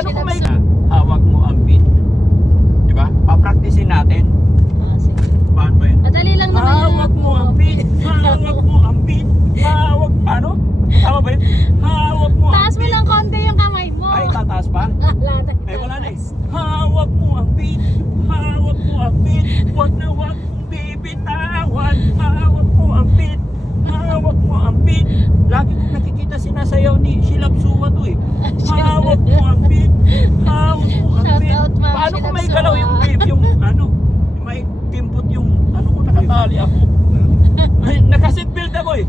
Paano kung may hawak mo ang beat? Diba? Papraktisin natin. Sige. Paano ba yun? Madali lang naman yun. Hawak mo ang beat. Hawak mo ang beat. Hawak. Paano? Tama ba yun? Hawak mo ang Taas mo beat. lang konti yung kamay mo. Ay, tataas pa? Ay, wala na eh. Hawak mo ang beat. Hawak mo ang beat. Huwag na huwag mong bibitawan. Hawak mo ang beat. Hawak mo ang beat. Lagi kong nakikita sinasayaw ni Shilab Suwa to eh. Hawak mo ang beat. Hawak mo ang Shout beat. out, Ma'am Paano kung may Shilab galaw Suwa? yung beat? Yung ano? May pimpot yung ano ko nakatali ako. Ay, nakaseatbelt ako eh.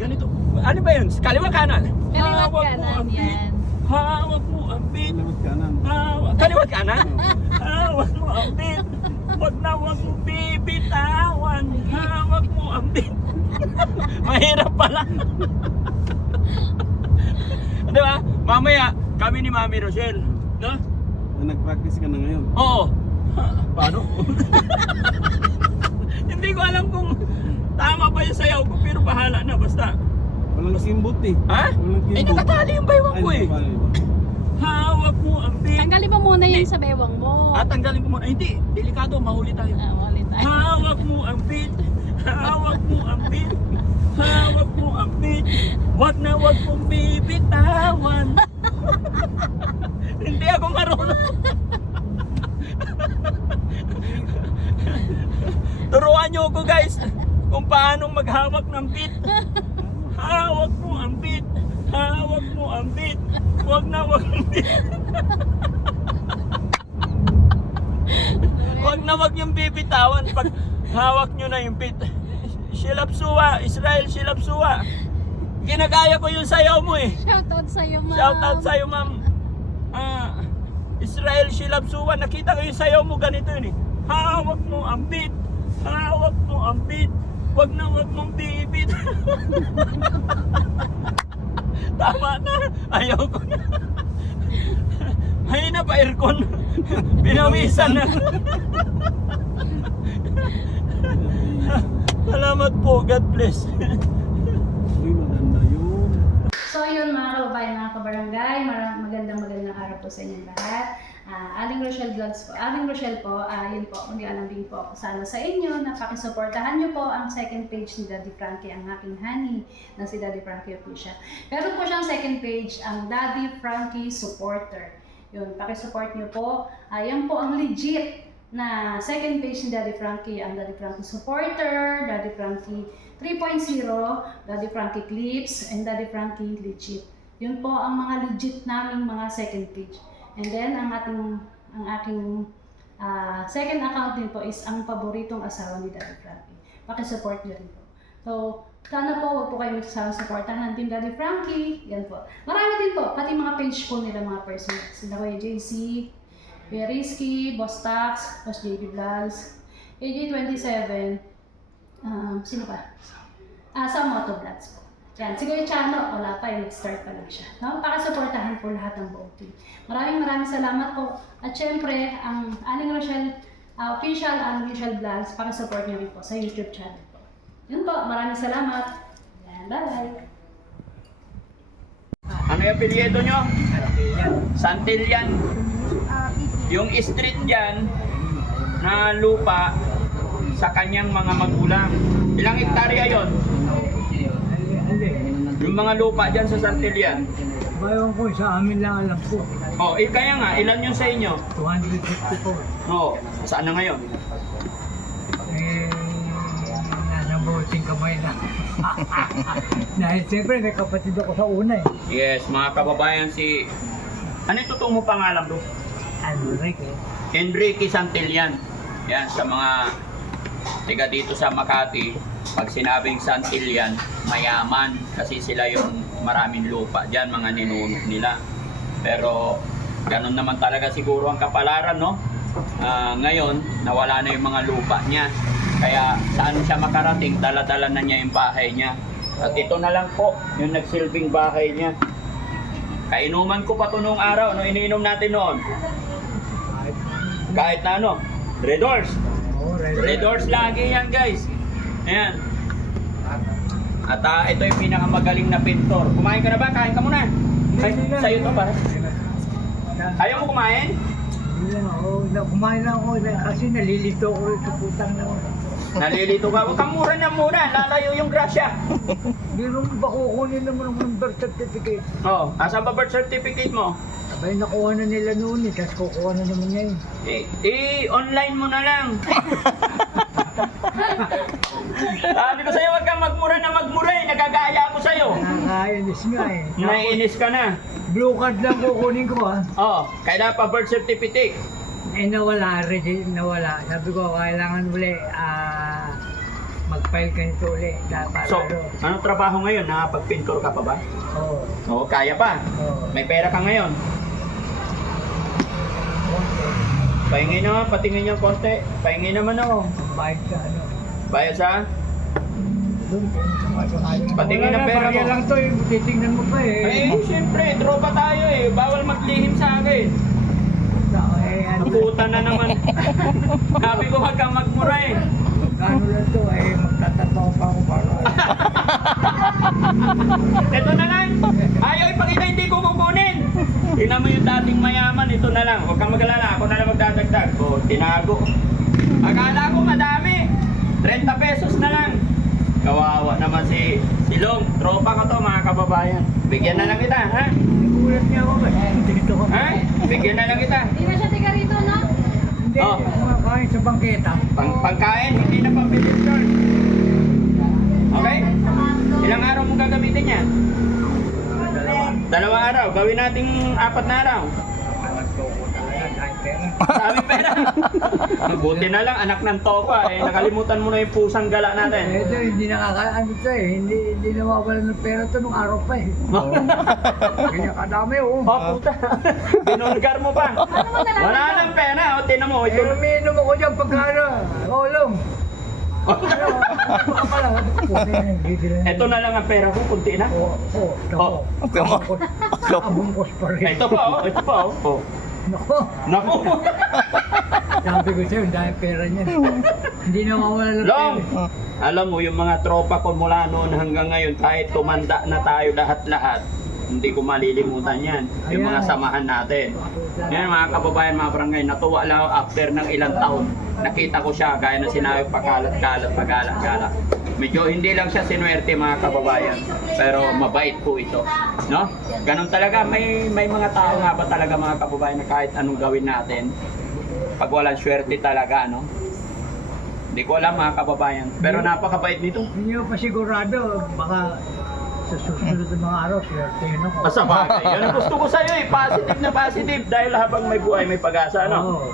Ganito. Ano ba yun? Kaliwa kanan? Kaliwat Hawak mo kanan ang beat. yan. Hawak mo ang beat. Lewat kanan. Kaliwat kanan? Hawak mo ang beat. Huwag na huwag mo bibitawan. Hawak mo ang beat. Mahirap pala. Di ba? Mamaya, kami ni Mami Rochelle. No? Nag-practice ka na ngayon. Oo. Paano? Hindi ko alam kung tama ba yung sayaw ko, pero bahala na basta. Walang kimbot eh. Ha? Walang Eh, kimbot. nakatali yung baywang Ay, ko eh. nakatali ba? Hawak mo ang beat. Tanggalin mo muna yan sa bewang mo. Tanggalin ko muna. Ay, hindi, delikado, mahuli tayo. Ulit tayo. Hawak mo ang beat. Hawak mo ang beat. Hawak mo ang beat. Wag na wag mong bibitawan. Hindi ako marunong. Turuan niyo ako guys kung paano maghawak ng beat. Hawak mo ang beat. Hawak mo ang beat. Wag na wag mong beat. Wag na wag yung bibitawan pag hawak nyo na yung beat. Shilab Suwa, Israel Shilab Suwa. Ginagaya ko yung sayaw mo eh. Shout out sa'yo, ma'am. Shout out sa'yo, ma'am. Israel Shilab Suwa, nakita ko yung sayaw mo ganito yun eh. Hawak mo ang beat. Hawak mo ang beat. Wag na wag mong bibit. Tama na. Ayaw ko na. Mahina pa aircon. Pinawisan na. Salamat po. God bless. Uy, maganda yun. So yun mga kababayan, mga kabarangay, magandang araw po sa inyong lahat. Aling Rochelle Vlogs po. Aling Rochelle po, yun po, hindi alambing po ako sana sa inyo na pakisuportahan nyo po ang second page ni Daddy Frankie, ang aking honey na si Daddy Frankie Official. Meron po siyang second page, ang Daddy Frankie Supporter. Yun, pakisupport nyo po. Yan po ang legit na second page ni Daddy Frankie, ang Daddy Frankie Supporter, Daddy Frankie 3.0, Daddy Frankie Clips, and Daddy Frankie Legit. Yun po ang mga legit naming mga second page. And then, ang aking second account din po is ang paboritong asawa ni Daddy Frankie. Pakisupport nyo rin po. So, sana po, huwag po kayo magsasawang supportahan ng Team Daddy Frankie. Yan po. Marami din po, pati mga page po nila, mga personal. Sila Kuya JC, Kuya Rizky, Boss Tax, Boss JB Vlogs, AJ27, sino pa? Sa Moto Vlogs po. Yan, siguro yung channel, wala pa, nag-start pa lang siya. No? Pakasuportahan po lahat ng buong team. Maraming salamat po. At syempre, ang Aling Rochelle Official, Aling Rochelle Vlogs, pakisupport niyo rin po sa YouTube channel po. Yun po, maraming salamat. Yan, bye-bye. Ano yung apelyido nyo? Santillan. Yung street dyan na lupa sa kanyang mga magulang. Ilang hektarya yon? Yung mga lupa dyan sa Santillan. Bayon ko, sa amin lang alam ko. Oh, kaya nga, ilan yun sa inyo? 254. Oo, saan na ngayon? Nasa buting kamay na. Dahil siyempre, may kapatid ako sa una eh. Yes, mga kababayan si... Ano yung totoo mo pangalan bro? Enrique. Enrique Santillan. Yan, sa mga tiga dito sa Makati, pag sinabing Santillan, mayaman kasi sila yung maraming lupa dyan, mga ninuno nila. Pero ganun naman talaga siguro ang kapalaran, no? Ngayon, nawala na yung mga lupa niya. Kaya saan siya makarating, dala-dala na niya yung bahay niya. At ito na lang po, yung nagsilbing bahay niya. Kainuman ko pa ito nung araw, no? Iniinom natin noon. Kahit na ano, Red Horse. Red Horse lagi yan guys. Ayan. At ito yung pinakamagaling na pintor. Kumain ka na ba? Kain ka muna. Ay, sa'yo to para. Ayaw mo kumain? Hindi lang ako. Kumain lang ako kasi nalilito ko rin sa putang na. Nalilito ka. Huwag kang mura na mura. Lalayo yung grasya. Hindi naman ba kukunin naman ako ng birth certificate? Oh, asan ba birth certificate mo? Abay, nakuha na nila noon eh. Tapos kukuha na naman niya Online mo na lang. Sabi ko sa'yo, huwag kang magmura na magmura eh. Nagagaya ko sa'yo. Nakakainis nga eh. Naiinis ka na. Blue card lang kukunin ko ah. Oh, kailangan pa birth certificate. Nawala rin, nawala. Sabi ko, kailangan uli, mag-file ka nito uli. So, anong trabaho ngayon? Nakapag-pincor ka pa ba? Oo. Oo, kaya pa. Oo. May pera ka ngayon. Pahingin naman, patingin niyo konti. Pahingin naman ako. Bayad ka, ano. Bayad sa? Doon, Patingin ng pera mo. Barya lang to eh, titingnan mo pa eh. Siyempre, tropa tayo eh. Bawal maglihim sa akin. Nabutan na naman. Sabi ko, wag kang magmura eh. Gano lang to eh, magtatapaw pa ako para. Ito na lang. Ayaw ipakita, hindi ko kukunin. Tingnan mo yung dating mayaman, ito na lang. Huwag kang mag-alala, ako na lang magdadagdag. O, tinago. Akala ko madami. 30 pesos na lang. Kawawa naman si Long. Tropa ko to, mga kababayan. Bigyan na lang kita, ha? Nagulat niya ako ba? Dito ko. Ha? Bigyan na lang kita. Hindi na siya tiga rito, no? Hindi, Oh. kumakain sa bangketa. Pangkain, hindi na pang-visit store. Okay? Ilang araw mong gagamitin yan? Dalawa. 2 araw. Gawin nating 4 na araw. Nagtoko talaga, kahit pera. Dami pera. Buti na lang, anak ng topa. Nakalimutan mo na yung pusang gala natin. Ito, hindi nakakaano to eh. Hindi nawawalan ng pera to nung araw pa eh. Kanya kadami oh. Oh, puta. Binulgar mo pa. Ano mo nalaman? Wala nang pera. O, tinan mo. Ito. Pero umiinom ako dyan pagkano. Olong. Baka pala. Ito na lang ang pera ko. Kunti na. Oo. Abungkos pa rin. Ito pa, oh. Ito pa, oh. Oh. Nako. Naku. Sabi ko sa'yo, dahil pera niya. Hindi na mawala ng Long, pera. alam mo yung mga tropa ko mula noon hanggang ngayon, kahit tumanda na tayo lahat-lahat, hindi ko malilimutan yan. Yung mga samahan natin. Yan mga kababayan, mga barangay, natuwa lang ako after ng ilang taon. Nakita ko siya, gaya na sinabi, pagkalat-kalat, paggalak-galak. Medyo hindi lang siya sinuwerte mga kababayan, pero mabait po ito. No? Ganun talaga, may mga tao nga ba talaga mga kababayan na kahit anong gawin natin, pag walang swerte talaga, no? Hindi ko alam mga kababayan, pero napakabait nito. Hindi mo pa sigurado, baka sa susunod ng mga araw, swerte yun ako. Sa bagay, yan ang gusto ko sa'yo eh, positive na positive, dahil habang may buhay may pag-asa, no? Oo.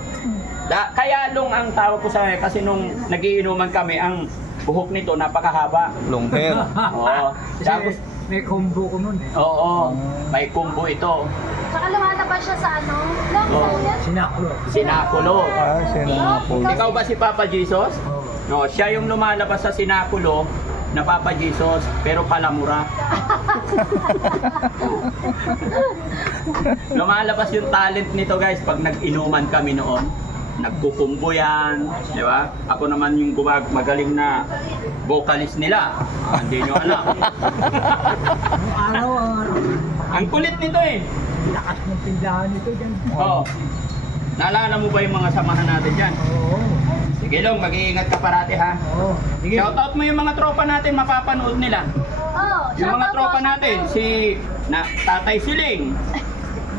Kaya Long ang tawag ko sa kasi nung nagiinuman kami, ang buhok nito napakahaba. Long hair. Oo. Tapos, Kasi may combo ko nun eh. oo, may kumbo ito. Saka lumalabas siya sa ano? Long, Oo. saan yan? Sinakulo. Sinakulo. Ah, sinapol. Ikaw ba si Papa Jesus? Oo. No, siya yung lumalabas sa sinakulo na Papa Jesus, pero palamura. Lumalabas yung talent nito guys pag nag-inuman kami noon. Nagkukumbo yan, di ba? Ako naman yung magaling na vocalist nila. Hindi nyo alam. Ang araw, Ang kulit nito eh. lakas ng tindahan nito dyan. Oo. Naalala mo ba yung mga samahan natin dyan? Oo. Sige Long, mag-iingat ka parati ha. Oo. Sige. Shoutout mo yung mga tropa natin, mapapanood nila. Oh, Yung mga shoutout tropa po, natin, shoutout. si Tatay Siling.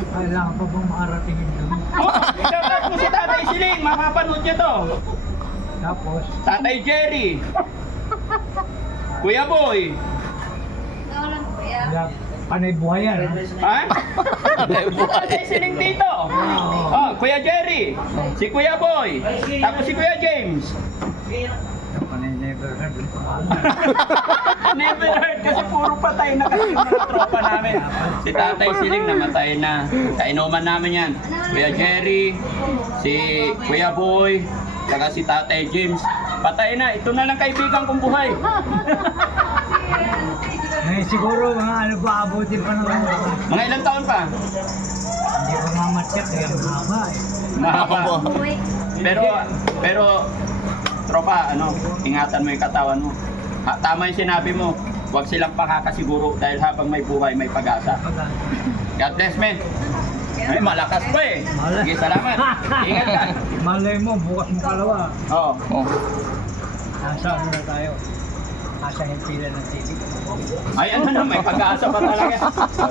Kailangan pa bang makarating yun? Oh, shoutout mo si Tatay Siling, mapapanood niya to. Tapos, Tatay Jerry. Kuya Boy. Nawalan ko yan. wala, panay buhay yan. Ha? Ha? Tatay Siling dito. Oh, Kuya Jerry. Si Kuya Boy. Tapos si Kuya James. Panay never heard. Never heard kasi puro patay na kasi yung mga tropa namin. Si Tatay Siling namatay na. Kainuman namin yan. Kuya Jerry, si Kuya Boy, saka si Tatay James. Patay na. Ito na lang kaibigan kong buhay. Eh, siguro mga ano ba, abutin pa naman. Mga ilang taon pa? Hindi ko mamatyak, kaya mahaba eh. Mahaba. Uy, Pero, tropa, ano, ingatan mo yung katawan mo. Tama yung sinabi mo. Huwag silang pakakasiguro dahil habang may buhay, may pag-asa. Pag- God bless, men. Ay, malakas pa eh. Sige, salamat. Ingat ka. Malay mo, bukas mo kalawa. Oo. Oh. Nasa ano na tayo? Nasa himpilan ng TV. Ay, ano na, may pag-asa pa talaga.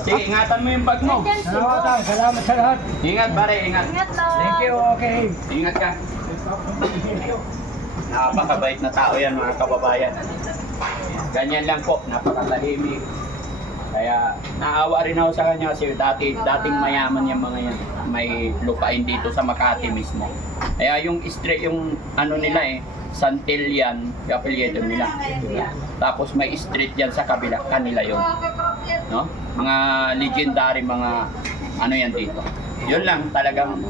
Sige, ingatan mo yung bag mo. Salamat sa lahat. Ingat pare, ingat. Ingat lang. Thank you, okay. Ingat ka. Napakabait na tao yan mga kababayan. Ganyan lang po, napakatahimik. Kaya naawa rin ako sa kanya kasi dating mayaman yung mga yan. May lupain dito sa Makati mismo. Kaya yung street, yung ano nila eh, Santillan, yung apelyido nila. Tapos may street yan sa kabila, kanila yun. No? Mga legendary, mga ano yan dito. Yun lang, talagang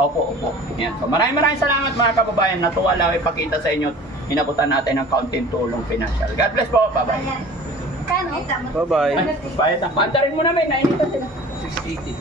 opo. Yan. So maraming salamat mga kababayan. Natuwa lang ipakita sa inyo. Inabutan natin ng kaunting tulong financial. God bless po. Bye-bye. Kano? Bye-bye. Ay, bayad na. Pantarin mo namin. Nainitan sila. 680.